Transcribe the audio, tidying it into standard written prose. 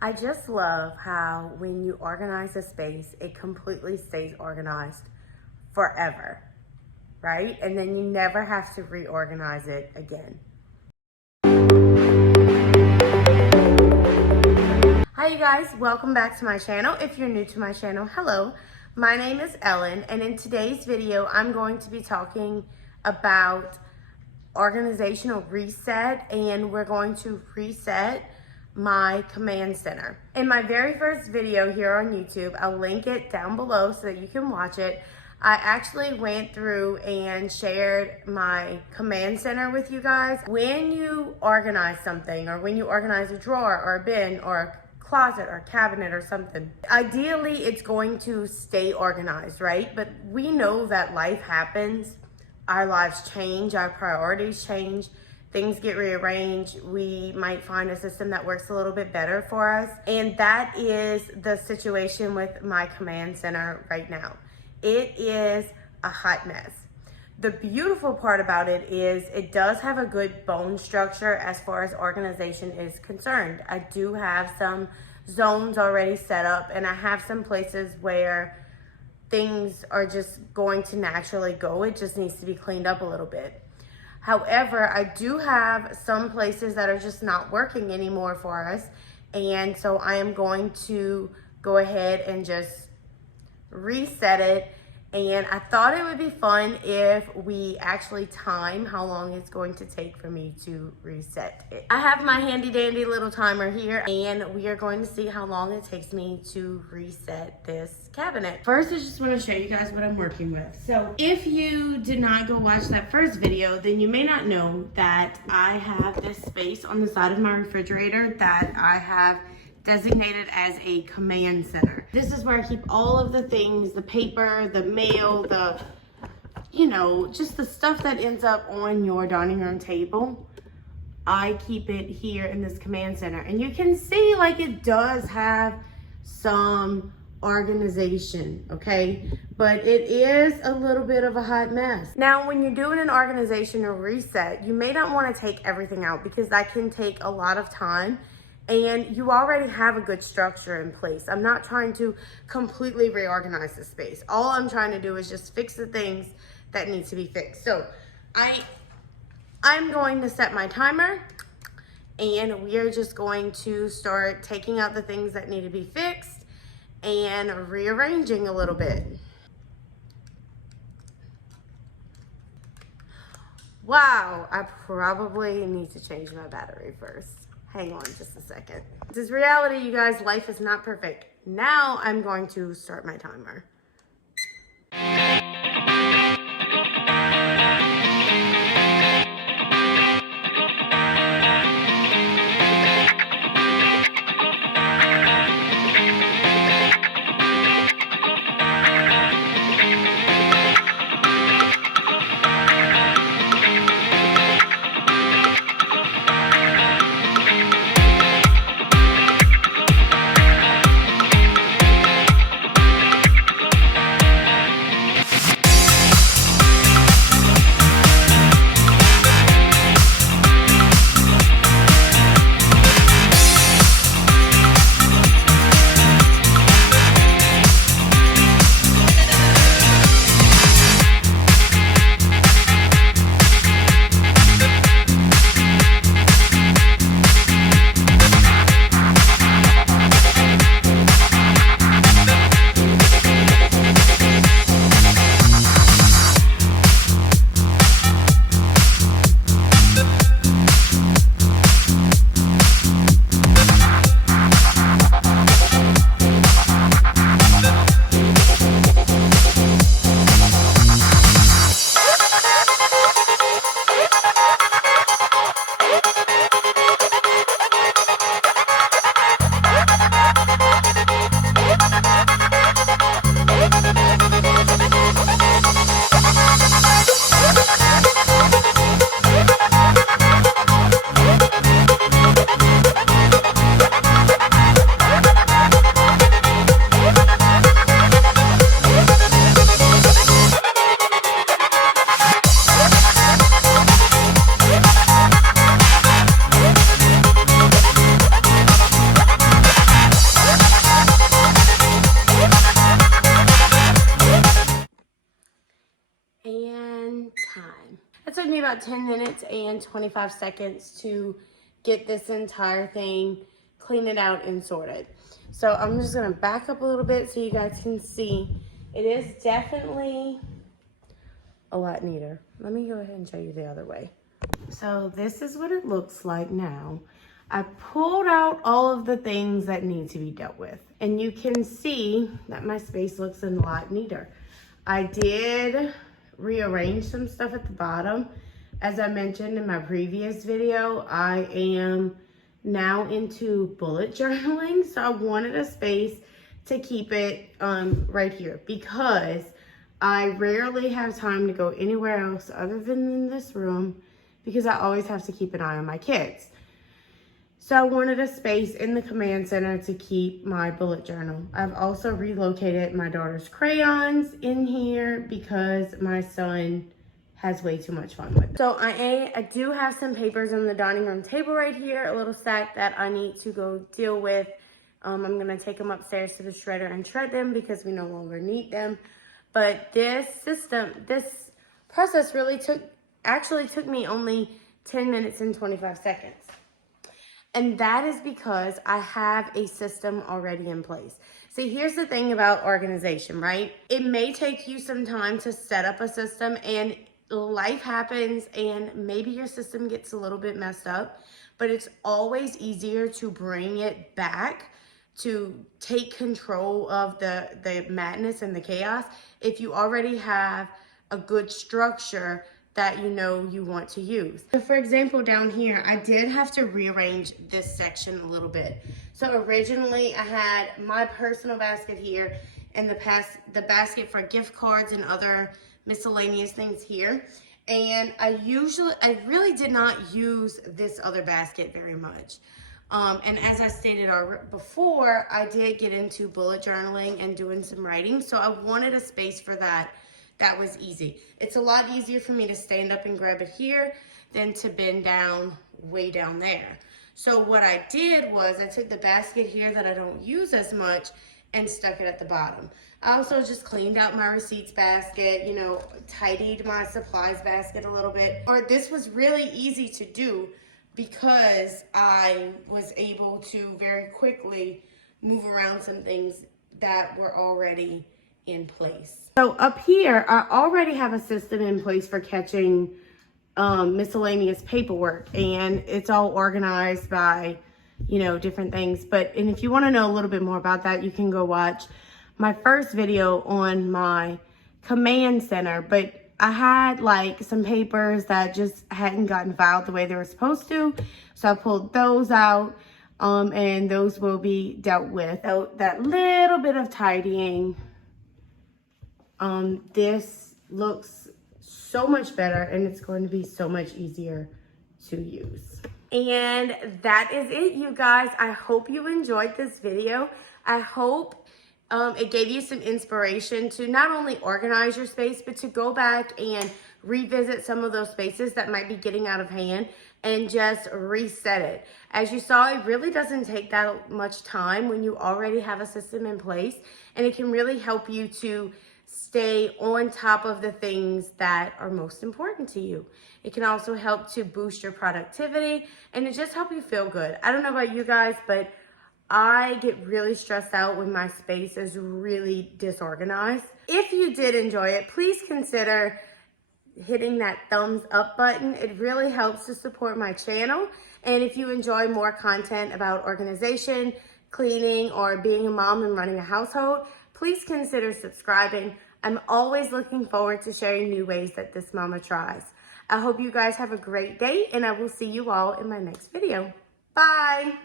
I just love how when you organize a space, it completely stays organized forever, right? And then you never have to reorganize it again. Hi you guys, welcome back to my channel. If you're new to my channel, hello. My name is Ellen, and in today's video, I'm going to be talking about organizational reset, and we're going to reset my command center. In my very first video here on YouTube, I'll link it down below so that you can watch it. I actually went through and shared my command center with you guys. When you organize something, or when you organize a drawer or a bin or a closet or cabinet or something, ideally it's going to stay organized, right? But we know that life happens. Our lives change, our priorities change, things get rearranged. We might find a system that works a little bit better for us. And that is the situation with my command center right now. It is a hot mess. The beautiful part about it is it does have a good bone structure as far as organization is concerned. I do have some zones already set up, and I have some places where things are just going to naturally go. It just needs to be cleaned up a little bit. However, I do have some places that are just not working anymore for us. And so I am going to go ahead and just reset it. And I thought it would be fun if we actually time how long it's going to take for me to reset it. I have my handy dandy little timer here, and we are going to see how long it takes me to reset this cabinet. First, I just want to show you guys what I'm working with. So if you did not go watch that first video, then you may not know that I have this space on the side of my refrigerator that I have designated as a command center. This is where I keep all of the things, the paper, the mail, just the stuff that ends up on your dining room table. I keep it here in this command center. And you can see like it does have some organization, okay? But it is a little bit of a hot mess. Now, when you're doing an organizational reset, you may not want to take everything out because that can take a lot of time. And you already have a good structure in place. I'm not trying to completely reorganize the space. All I'm trying to do is just fix the things that need to be fixed. So I'm going to set my timer, and we are just going to start taking out the things that need to be fixed and rearranging a little bit. Wow, I probably need to change my battery first. Hang on just a second. This is reality, you guys. Life is not perfect. Now I'm going to start my timer. took me about 10 minutes and 25 seconds to get this entire thing, clean it out and sorted. So I'm just gonna back up a little bit so you guys can see. It is definitely a lot neater. Let me go ahead and show you the other way. So this is what it looks like now. I pulled out all of the things that need to be dealt with. And you can see that my space looks a lot neater. I did rearrange some stuff at the bottom. As I mentioned in my previous video, I am now into bullet journaling. So I wanted a space to keep it right here because I rarely have time to go anywhere else other than in this room because I always have to keep an eye on my kids. So I wanted a space in the command center to keep my bullet journal. I've also relocated my daughter's crayons in here because my son has way too much fun with it. So I do have some papers on the dining room table right here, a little stack that I need to go deal with. I'm gonna take them upstairs to the shredder and shred them because we no longer need them. But this process really took me only 10 minutes and 25 seconds. And that is because I have a system already in place. See, here's the thing about organization, right? It may take you some time to set up a system and life happens and maybe your system gets a little bit messed up, but it's always easier to bring it back to take control of the madness and the chaos if you already have a good structure that you know you want to use. So for example, down here, I did have to rearrange this section a little bit. So originally I had my personal basket here and the basket for gift cards and other miscellaneous things here. And I really did not use this other basket very much. And as I stated before, I did get into bullet journaling and doing some writing. So I wanted a space for that. That was easy. It's a lot easier for me to stand up and grab it here than to bend down way down there. So what I did was I took the basket here that I don't use as much and stuck it at the bottom. I also just cleaned out my receipts basket, you know, tidied my supplies basket a little bit. Or this was really easy to do because I was able to very quickly move around some things that were already in place. So up here, I already have a system in place for catching miscellaneous paperwork, and it's all organized by, you know, different things. And if you want to know a little bit more about that, you can go watch my first video on my command center. But I had like some papers that just hadn't gotten filed the way they were supposed to. So I pulled those out, and those will be dealt with. So that little bit of tidying, this looks so much better and it's going to be so much easier to use. And that is it, you guys. I hope you enjoyed this video. I hope it gave you some inspiration to not only organize your space, but to go back and revisit some of those spaces that might be getting out of hand and just reset it. As you saw, it really doesn't take that much time when you already have a system in place, and it can really help you to stay on top of the things that are most important to you. It can also help to boost your productivity and it just help you feel good. I don't know about you guys, but I get really stressed out when my space is really disorganized. If you did enjoy it, please consider hitting that thumbs up button. It really helps to support my channel. And if you enjoy more content about organization, cleaning, or being a mom and running a household, please consider subscribing. I'm always looking forward to sharing new ways that this mama tries. I hope you guys have a great day, and I will see you all in my next video. Bye.